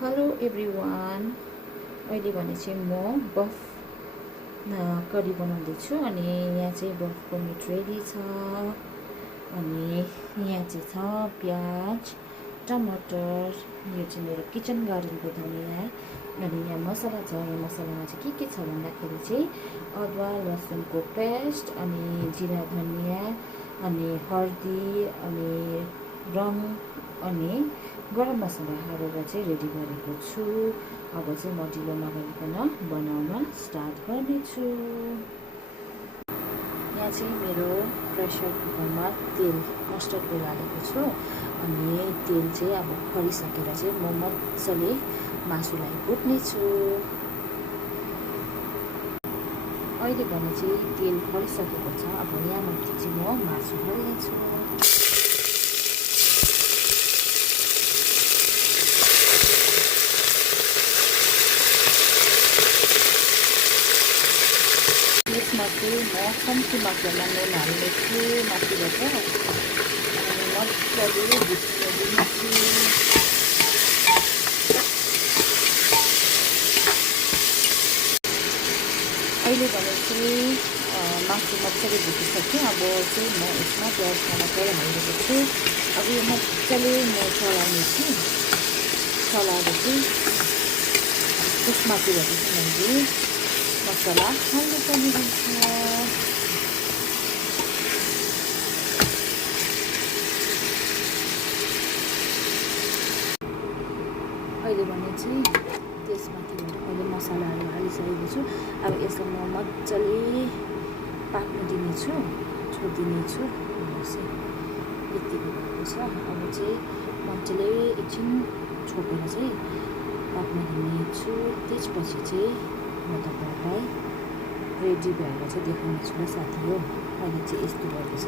Hello everyone. अहिले भने चाहिँ म बफ करी बनाउँदैछु अनि यहाँ चाहिँ बफको मिट रेडी छ। अनि यहाँ चाहिँ छ प्याज, टमाटर, यो चाहिँ मेरो किचन गार्डनको धनिया। अनि यहाँ मसला छ। यहाँ मसलामा चाहिँ के छ भन्दाखेरि चाहिँ अदुवा लसुनको पेस्ट अनि जिरा धनिया अनि हर्दी अनि रङ अनि गरम मसला हालेर चाहिँ रेडी गरेको छु। अब चाहिँ म ढिलो नगरिकन बनाउन स्टार्ट गर्नेछु। यहाँ चाहिँ मेरो प्रेसर कुकरमा तेल मस्टर्ड तेल हालेको छु। अनि तेल चाहिँ अब खरिसकेर चाहिँ म मजाले मासुलाई भुट्नेछु। अहिले भने चाहिँ तेल खरिसकेको छ। अब यहाँ माथि चाहिँ म मासु हाल्नेछु। यसमा चाहिँ म कम्ती मात्रामा नुन हाल्नेछु माथिबाट अनि मजाले भुट्न दिन्छु। अहिले भने चाहिँ मासु मजाले भुटिसक्यो। अब चाहिँ म यसमा प्याज टमाटर हालिदिएको छु। अब यो मजाले म चलाउनेछु। चलाएर चाहिँ त्यसमाथिबाट चाहिँ मैले मसला हाल्नु पर्ने हुन्छ। अहिले भने चाहिँ त्यसमाथिबाट मैले मसलाहरू हालिसकेको छु। अब यसलाई म मजाले पाक्न दिनेछु, छोडिदिनेछु। चाहिँ यतिको भएको छ। अब चाहिँ मजाले एकछिन छोपेर चाहिँ पाक्न दिनेछु। त्यसपछि चाहिँ म तपाईँहरूलाई रेडी भएर चाहिँ देखाउनेछु ल साथी हो। अहिले चाहिँ यस्तो भएको छ।